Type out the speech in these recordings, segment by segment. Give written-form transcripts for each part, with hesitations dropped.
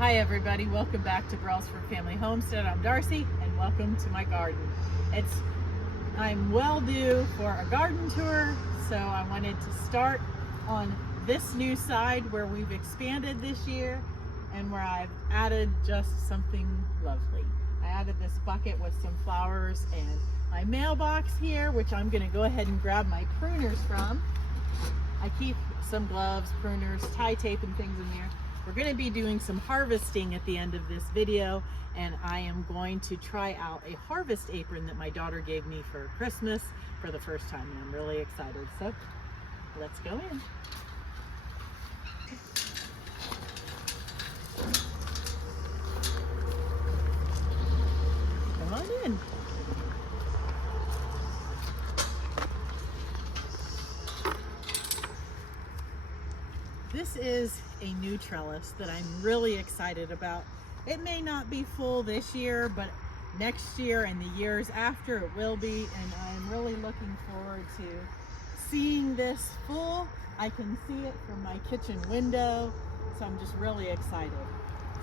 Hi everybody, welcome back to Brelsford Family Homestead. I'm Darcy and welcome to my garden. I'm well due for a garden tour, so I wanted to start on this new side where we've expanded this year and where I've added just something lovely. I added this bucket with some flowers and my mailbox here, which I'm going to go ahead and grab my pruners from. I keep some gloves, pruners, tie tape and things in there. We're going to be doing some harvesting at the end of this video, and I am going to try out a harvest apron that my daughter gave me for Christmas for the first time, and I'm really excited. So let's go in. Come on in. This is a new trellis that I'm really excited about. It may not be full this year, but next year and the years after it will be, and I'm really looking forward to seeing this full. I can see it from my kitchen window, so I'm just really excited.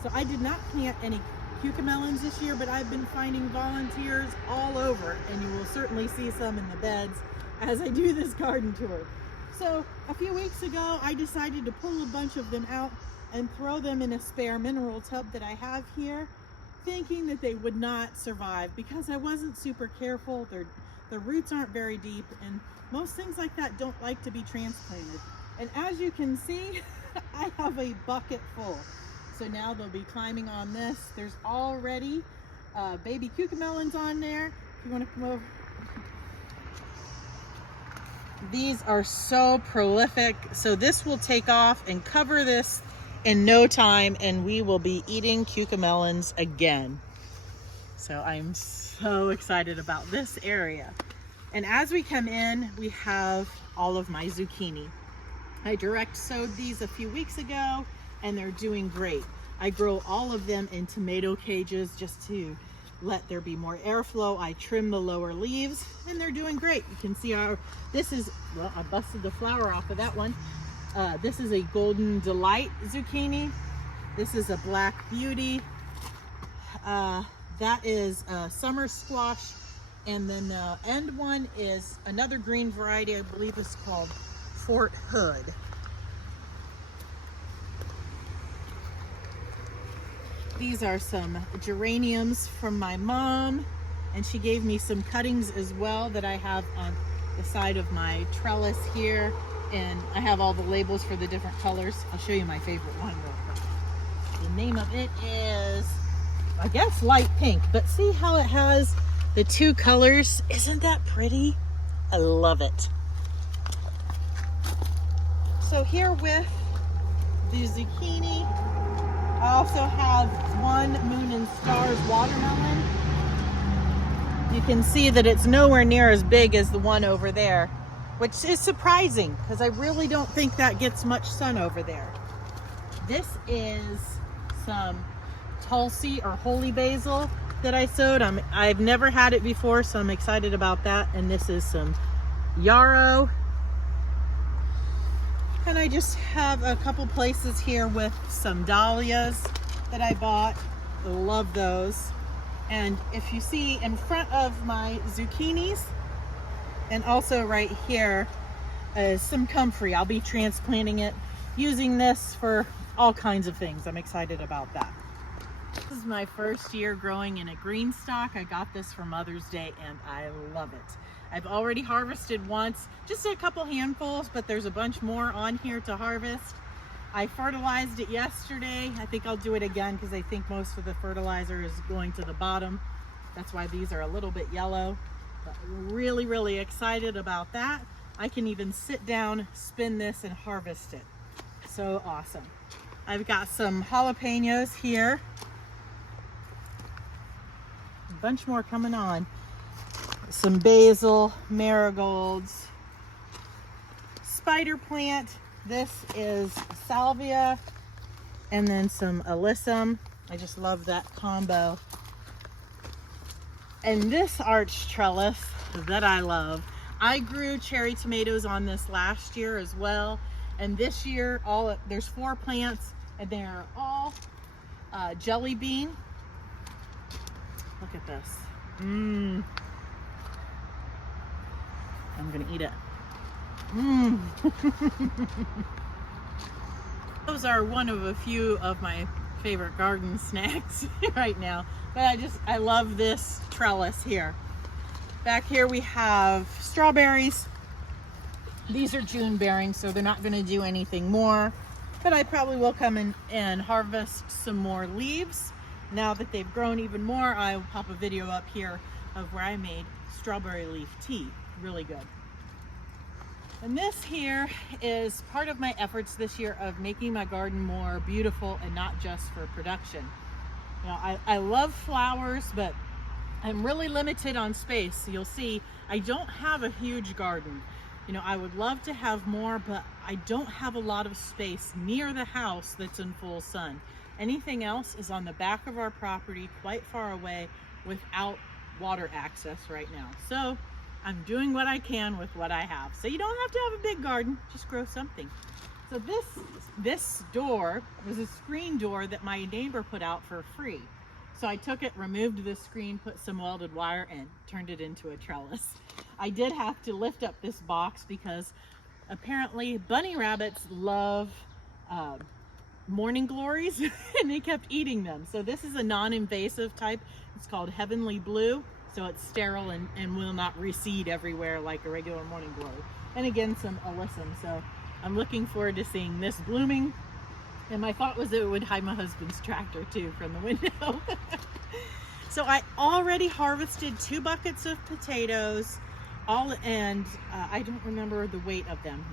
So I did not plant any cucamelons this year, but I've been finding volunteers all over, and you will certainly see some in the beds as I do this garden tour. So a few weeks ago, I decided to pull a bunch of them out and throw them in a spare mineral tub that I have here, thinking that they would not survive because I wasn't super careful. The roots aren't very deep, and most things like that don't like to be transplanted. And as you can see, I have a bucket full. So now they'll be climbing on this. There's already baby cucamelons on there. If you want to come over. These are so prolific, so this will take off and cover this in no time, and we will be eating cucamelons again. So I'm so excited about this area. And as we come in, we have all of my zucchini. I direct sowed these a few weeks ago, and they're doing great. I grow all of them in tomato cages just to let there be more airflow. I trim the lower leaves and they're doing great. You can see I busted the flower off of that one. This is a Golden Delight zucchini. This is a Black Beauty. That is a summer squash. And then the end one is another green variety. I believe it's called Fort Hood. These are some geraniums from my mom, and she gave me some cuttings as well that I have on the side of my trellis here, and I have all the labels for the different colors. I'll show you my favorite one real quick. The name of it is, I guess, light pink, but see how it has the two colors? Isn't that pretty? I love it. So here with the zucchini, I also have one Moon and Stars watermelon. You can see that it's nowhere near as big as the one over there, which is surprising because I really don't think that gets much sun over there. This is some Tulsi or holy basil that I sowed. I've never had it before, so I'm excited about that. And this is some yarrow. And I just have a couple places here with some dahlias that I bought. I love those. And if you see in front of my zucchinis, and also right here is some comfrey. I'll be transplanting it, using this for all kinds of things. I'm excited about that. This is my first year growing in a green stock. I got this for Mother's Day and I love it. I've already harvested once, just a couple handfuls, but there's a bunch more on here to harvest. I fertilized it yesterday. I think I'll do it again because I think most of the fertilizer is going to the bottom. That's why these are a little bit yellow. But really, really excited about that. I can even sit down, spin this, and harvest it. So awesome. I've got some jalapenos here. A bunch more coming on. Some basil, marigolds, spider plant. This is salvia, and then some alyssum. I just love that combo. And this arch trellis that I love. I grew cherry tomatoes on this last year as well, and this year there's 4 plants, and they are all jelly bean. Look at this. I'm gonna eat it. Those are one of a few of my favorite garden snacks right now. But I love this trellis here. Back here we have strawberries. These are June bearing, so they're not gonna do anything more. But I probably will come in and harvest some more leaves. Now that they've grown even more, I'll pop a video up here of where I made strawberry leaf tea. Really good. And this here is part of my efforts this year of making my garden more beautiful and not just for production. You know, I love flowers, but I'm really limited on space. You'll see I don't have a huge garden. You know, I would love to have more, but I don't have a lot of space near the house that's in full sun. Anything else is on the back of our property, quite far away, without water access right now. So I'm doing what I can with what I have. So you don't have to have a big garden, just grow something. So this door was a screen door that my neighbor put out for free. So I took it, removed the screen, put some welded wire in, turned it into a trellis. I did have to lift up this box because apparently bunny rabbits love morning glories and they kept eating them. So this is a non-invasive type. It's called Heavenly Blue. So it's sterile and will not reseed everywhere like a regular morning glory. And again, some alyssum. So I'm looking forward to seeing this blooming. And my thought was it would hide my husband's tractor too from the window. So I already harvested 2 buckets of potatoes, I don't remember the weight of them.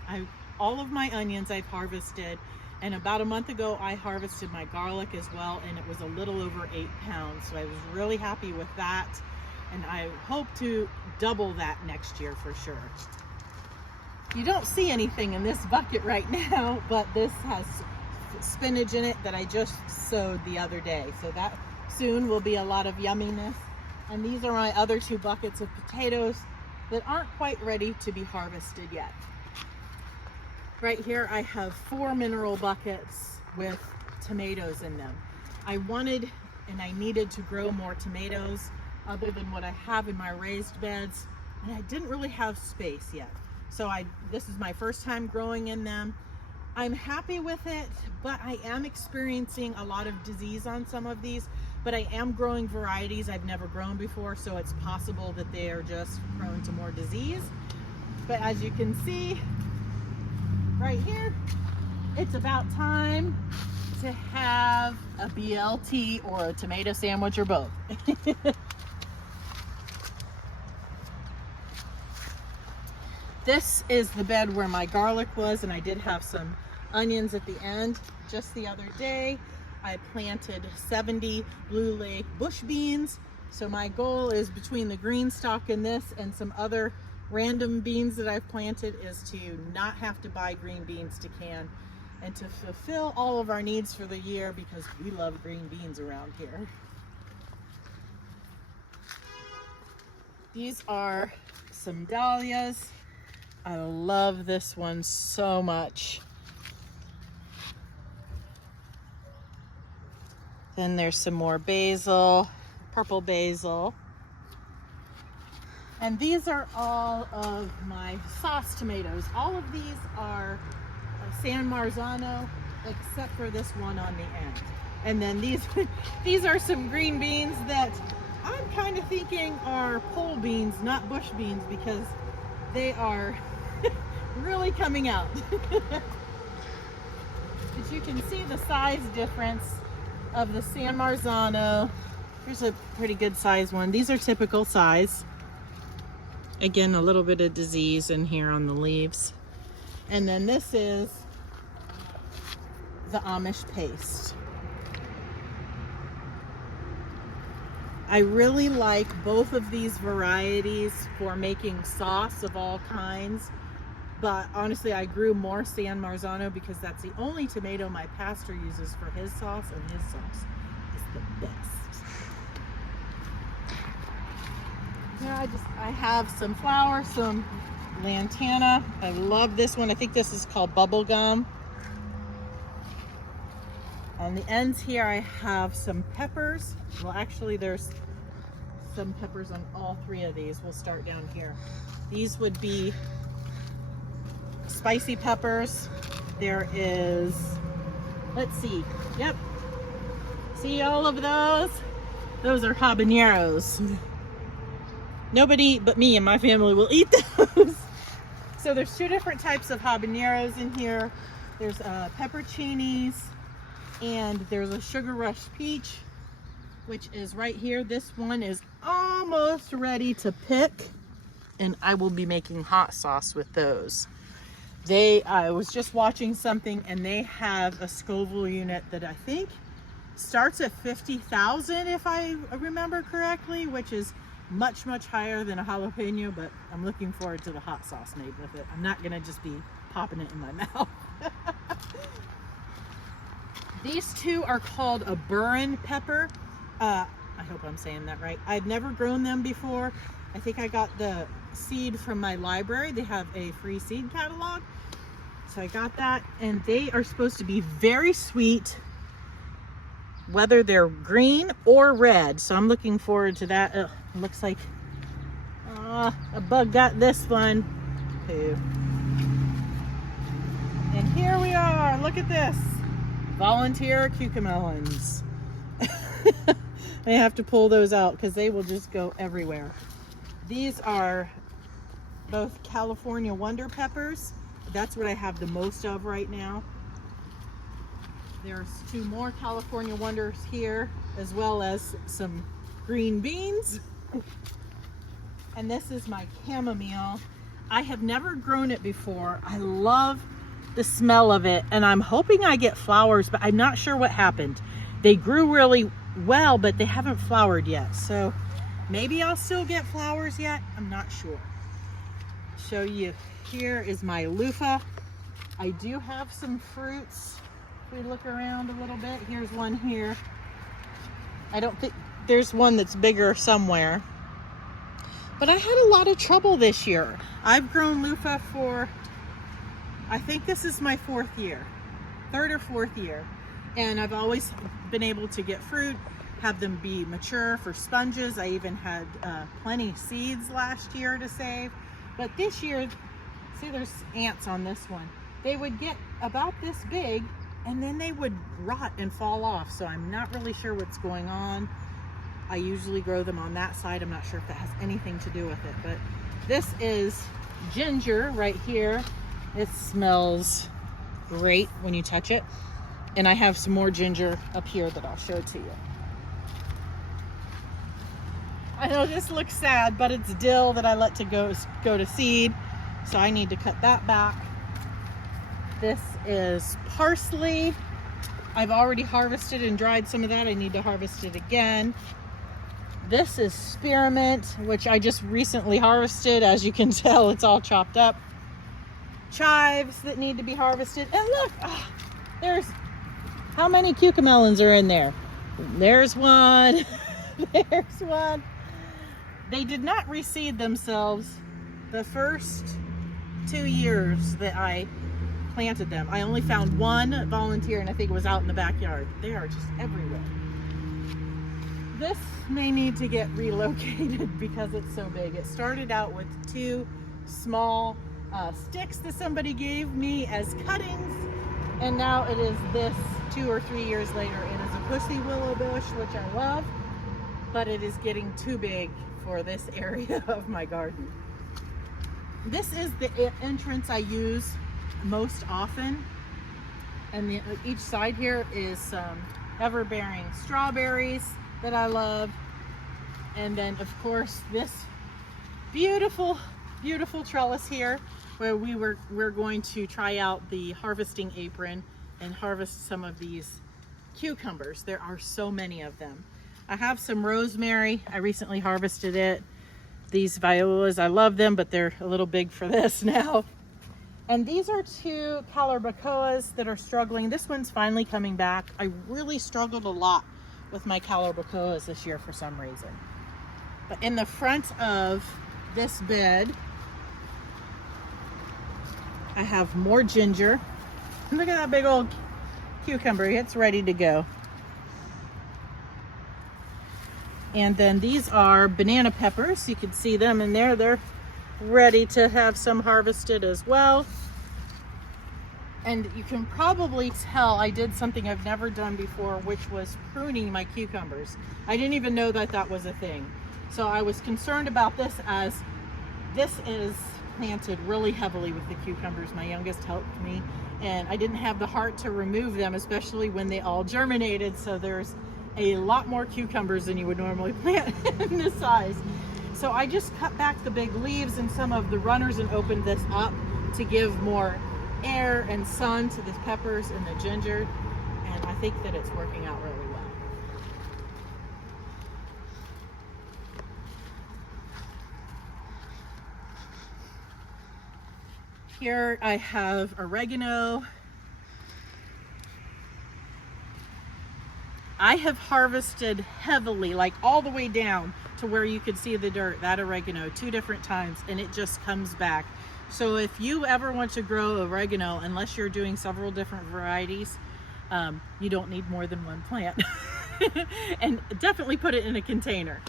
All of my onions I've harvested, and about a month ago I harvested my garlic as well, and it was a little over 8 pounds. So I was really happy with that, and I hope to double that next year for sure. You don't see anything in this bucket right now, but this has spinach in it that I just sowed the other day. So that soon will be a lot of yumminess. And these are my other 2 buckets of potatoes that aren't quite ready to be harvested yet. Right here I have 4 mineral buckets with tomatoes in them. I wanted and I needed to grow more tomatoes other than what I have in my raised beds, and I didn't really have space yet. So this is my first time growing in them. I'm happy with it, but I am experiencing a lot of disease on some of these, but I am growing varieties I've never grown before, so it's possible that they are just prone to more disease. But as you can see right here, it's about time to have a BLT or a tomato sandwich or both. This is the bed where my garlic was, and I did have some onions at the end. Just the other day, I planted 70 Blue Lake bush beans. So my goal is, between the green stalk and this and some other random beans that I've planted, is to not have to buy green beans to can and to fulfill all of our needs for the year, because we love green beans around here. These are some dahlias. I love this one so much. Then there's some more basil, purple basil. And these are all of my sauce tomatoes. All of these are San Marzano, except for this one on the end. And then these are some green beans that I'm kind of thinking are pole beans, not bush beans, because they are really coming out. But you can see the size difference of the San Marzano. Here's a pretty good size one. These are typical size. Again, a little bit of disease in here on the leaves. And then this is the Amish paste. I really like both of these varieties for making sauce of all kinds, but honestly I grew more San Marzano because that's the only tomato my pastor uses for his sauce, and his sauce is the best. Now I have some flour, some lantana. I love this one. I think this is called bubble gum. On the ends here, I have some peppers. Well, actually, there's some peppers on all three of these. We'll start down here. These would be spicy peppers. There is, let's see, yep. See all of those? Those are habaneros. Nobody but me and my family will eat those. So there's two different types of habaneros in here. There's pepperoncinis, and there's a sugar rush peach, which is right here. This one is almost ready to pick, and I will be making hot sauce with those. I was just watching something, and they have a Scoville unit that I think starts at 50,000 if I remember correctly, which is much, much higher than a jalapeno, but I'm looking forward to the hot sauce made with it. I'm not gonna just be popping it in my mouth. These two are called a Burin pepper. I hope I'm saying that right. I've never grown them before. I think I got the seed from my library. They have a free seed catalog. So I got that, and they are supposed to be very sweet, whether they're green or red. So I'm looking forward to that. Ugh, looks like a bug got this one too. And here we are. Look at this. Volunteer cucamelons. I have to pull those out because they will just go everywhere. These are both California Wonder Peppers. That's what I have the most of right now. There's two more California Wonders here, as well as some green beans. And this is my chamomile. I have never grown it before. I love the smell of it, and I'm hoping I get flowers, but I'm not sure what happened. They grew really well, but they haven't flowered yet. So maybe I'll still get flowers yet. I'm not sure. Show you, here is my loofah. I do have some fruits. If we look around a little bit, here's one here. I don't think, there's one that's bigger somewhere. But I had a lot of trouble this year. I've grown loofah for, I think this is my third or fourth year. And I've always been able to get fruit, have them be mature for sponges. I even had plenty seeds last year to save. But this year, see, there's ants on this one. They would get about this big, and then they would rot and fall off. So I'm not really sure what's going on. I usually grow them on that side. I'm not sure if that has anything to do with it. But this is ginger right here. It smells great when you touch it. And I have some more ginger up here that I'll show to you. I know this looks sad, but it's dill that I let to go to seed. So I need to cut that back. This is parsley. I've already harvested and dried some of that. I need to harvest it again. This is spearmint, which I just recently harvested. As you can tell, it's all chopped up. Chives that need to be harvested. And look, there's, how many cucamelons are in there? There's one. There's one. They did not reseed themselves the first 2 years that I planted them. I only found one volunteer, and I think it was out in the backyard. They are just everywhere. This may need to get relocated because it's so big. It started out with two small sticks that somebody gave me as cuttings, and now it is this 2 or 3 years later. It is a pussy willow bush, which I love, but it is getting too big for this area of my garden. This is the entrance I use most often, and each side here is some ever-bearing strawberries that I love, and then of course this beautiful trellis here where we're going to try out the harvesting apron and harvest some of these cucumbers. There are so many of them. I have some rosemary. I recently harvested it. These violas, I love them, but they're a little big for this now. And these are two calabacoas that are struggling. This one's finally coming back. I really struggled a lot with my calabacoas this year for some reason. But in the front of this bed, I have more ginger. Look at that big old cucumber. It's ready to go. And then these are banana peppers. You can see them in there. They're ready to have some harvested as well. And you can probably tell I did something I've never done before, which was pruning my cucumbers. I didn't even know that that was a thing. So I was concerned about this, as this is planted really heavily with the cucumbers. My youngest helped me, and I didn't have the heart to remove them, especially when they all germinated. So there's a lot more cucumbers than you would normally plant in this size. So I just cut back the big leaves and some of the runners and opened this up to give more air and sun to the peppers and the ginger, and I think that it's working out really well. Here I have oregano. I have harvested heavily, like all the way down to where you could see the dirt, that oregano 2 different times, and it just comes back. So if you ever want to grow oregano, unless you're doing several different varieties, you don't need more than one plant. And definitely put it in a container.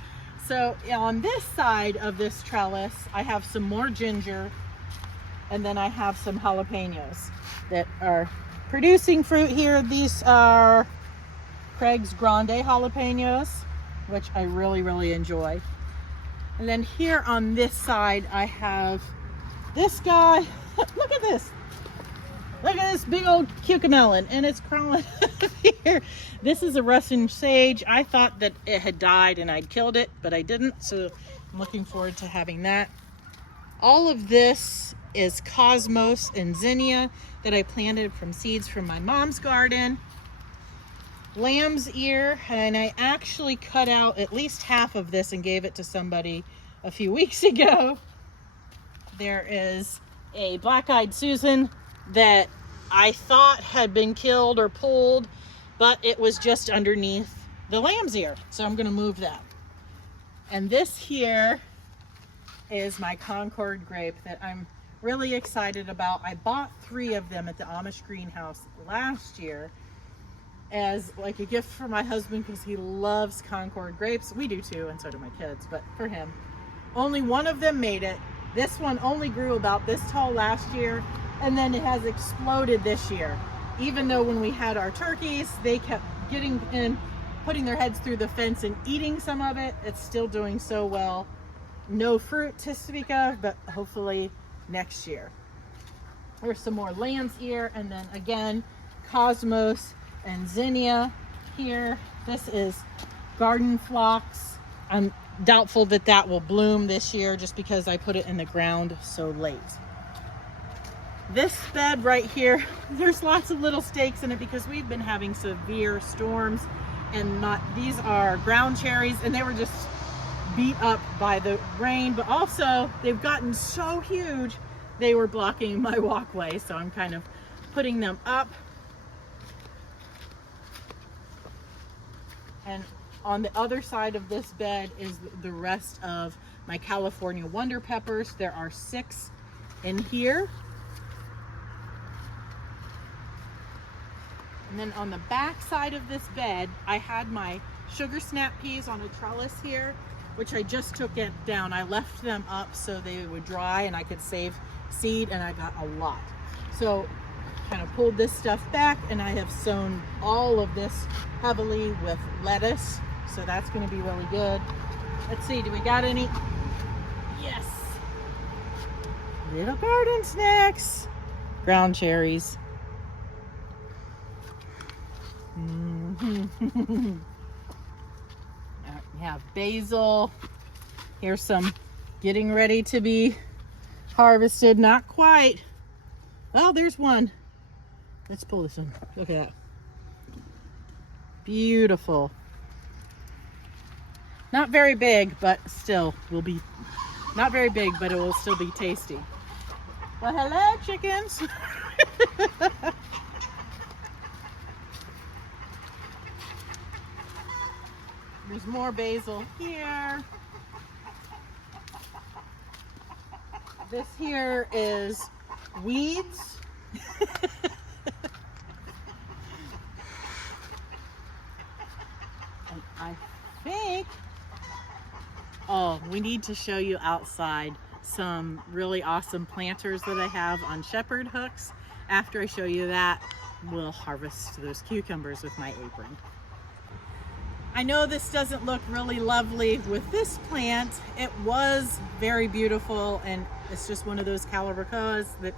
So on this side of this trellis, I have some more ginger, and then I have some jalapenos that are producing fruit here. These are Craig's Grande jalapenos, which I really, really enjoy. And then here on this side, I have this guy. Look at this. Look at this big old cucamelon, and it's crawling up here. This is a Russian sage. I thought that it had died and I'd killed it, but I didn't. So I'm looking forward to having that. All of this is cosmos and zinnia that I planted from seeds from my mom's garden. Lamb's ear, and I actually cut out at least half of this and gave it to somebody a few weeks ago. There is a black-eyed Susan that I thought had been killed or pulled, but it was just underneath the lamb's ear. So I'm going to move that. And this here is my Concord grape that I'm really excited about. I bought 3 of them at the Amish greenhouse last year as like a gift for my husband, because he loves Concord grapes. We do too, and so do my kids, but for him. Only one of them made it. This one only grew about this tall last year, and then it has exploded this year. Even though when we had our turkeys, they kept getting in, putting their heads through the fence and eating some of it. It's still doing so well. No fruit to speak of, but hopefully next year. There's some more lamb's ear, and then again, cosmos and zinnia here. This is garden phlox. I'm doubtful that that will bloom this year just because I put it in the ground so late. This bed right here, there's lots of little stakes in it because we've been having severe storms, and these are ground cherries, and they were just beat up by the rain, but also they've gotten so huge they were blocking my walkway, so I'm kind of putting them up. And on the other side of this bed is the rest of my California Wonder Peppers. There are 6 in here. And then on the back side of this bed, I had my sugar snap peas on a trellis here, which I just took it down. I left them up so they would dry and I could save seed, and I got a lot. So kind of pulled this stuff back, and I have sown all of this heavily with lettuce, so that's going to be really good. Let's see, do we got any? Yes, little garden snacks. Ground cherries. We have basil. Here's some getting ready to be harvested. Not quite. Oh, there's one. Let's pull this one. Look at that. Beautiful. Not very big, but still will be, not very big, but it will still be tasty. Well, hello, chickens. There's more basil here. This here is weeds. And I think, oh, we need to show you outside some really awesome planters that I have on shepherd hooks. After I show you that, we'll harvest those cucumbers with my apron. I know this doesn't look really lovely with this plant. It was very beautiful, and it's just one of those calibrachoas that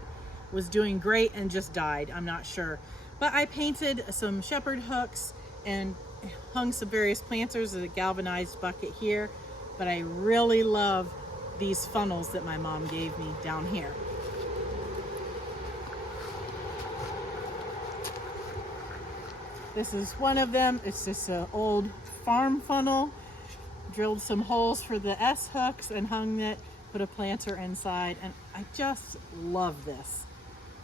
was doing great and just died. I'm not sure. But I painted some shepherd hooks and hung some various planters in a galvanized bucket here. But I really love these funnels that my mom gave me down here. This is one of them. It's just an old farm funnel. Drilled some holes for the S hooks and hung it, put a planter inside, and I just love this.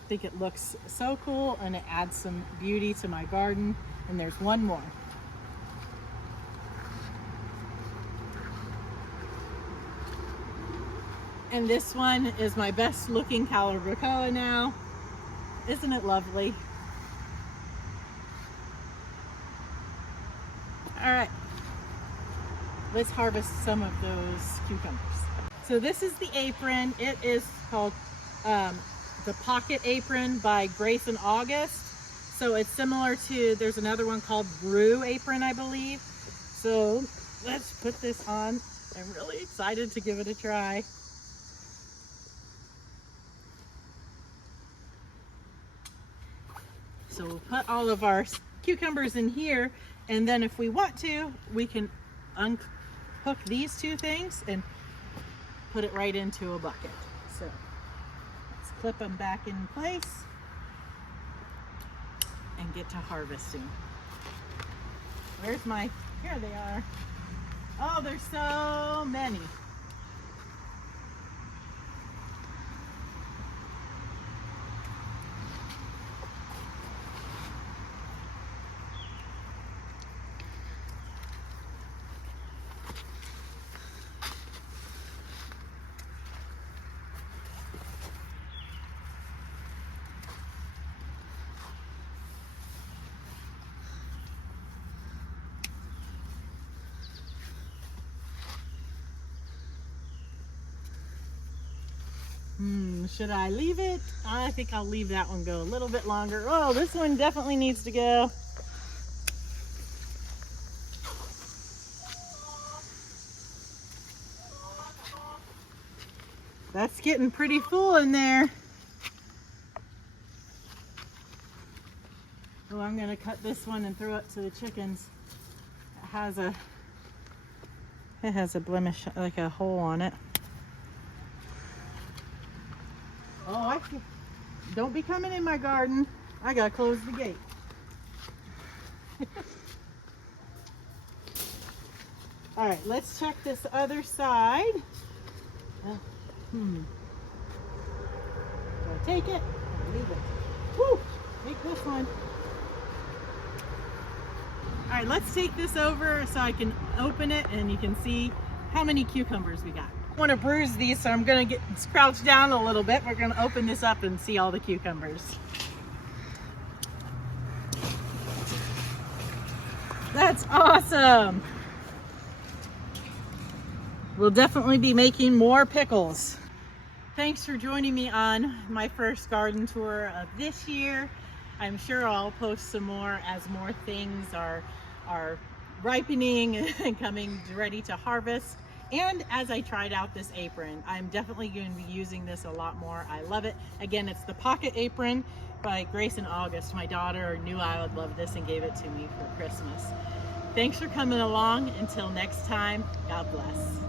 I think it looks so cool, and it adds some beauty to my garden. And there's one more. And this one is my best looking calibrachoa now. Isn't it lovely? All right, let's harvest some of those cucumbers. So this is the apron. It is called the Pocket Apron by Grace and August. So it's similar to, there's another one called Brew Apron, I believe. So let's put this on. I'm really excited to give it a try. So we'll put all of our cucumbers in here, and then if we want to, we can unhook these two things and put it right into a bucket. So let's clip them back in place and get to harvesting. Where's my, here they are. Oh, there's so many. Should I leave it? I think I'll leave that one go a little bit longer. Oh, this one definitely needs to go. That's getting pretty full in there. Oh, I'm gonna cut this one and throw it to the chickens. It has a blemish, like a hole on it. Oh, don't be coming in my garden. I gotta close the gate. All right, let's check this other side. Do I take it or leave it? Woo! Take this one. All right, let's take this over so I can open it and you can see how many cucumbers we got. I want to bruise these, so I'm going to crouch down a little bit. We're going to open this up and see all the cucumbers. That's awesome. We'll definitely be making more pickles. Thanks for joining me on my first garden tour of this year. I'm sure I'll post some more as more things are ripening and coming ready to harvest. And as I tried out this apron, I'm definitely going to be using this a lot more. I love it. Again, it's the Pocket Apron by Grace and August. My daughter knew I would love this and gave it to me for Christmas. Thanks for coming along. Until next time, God bless.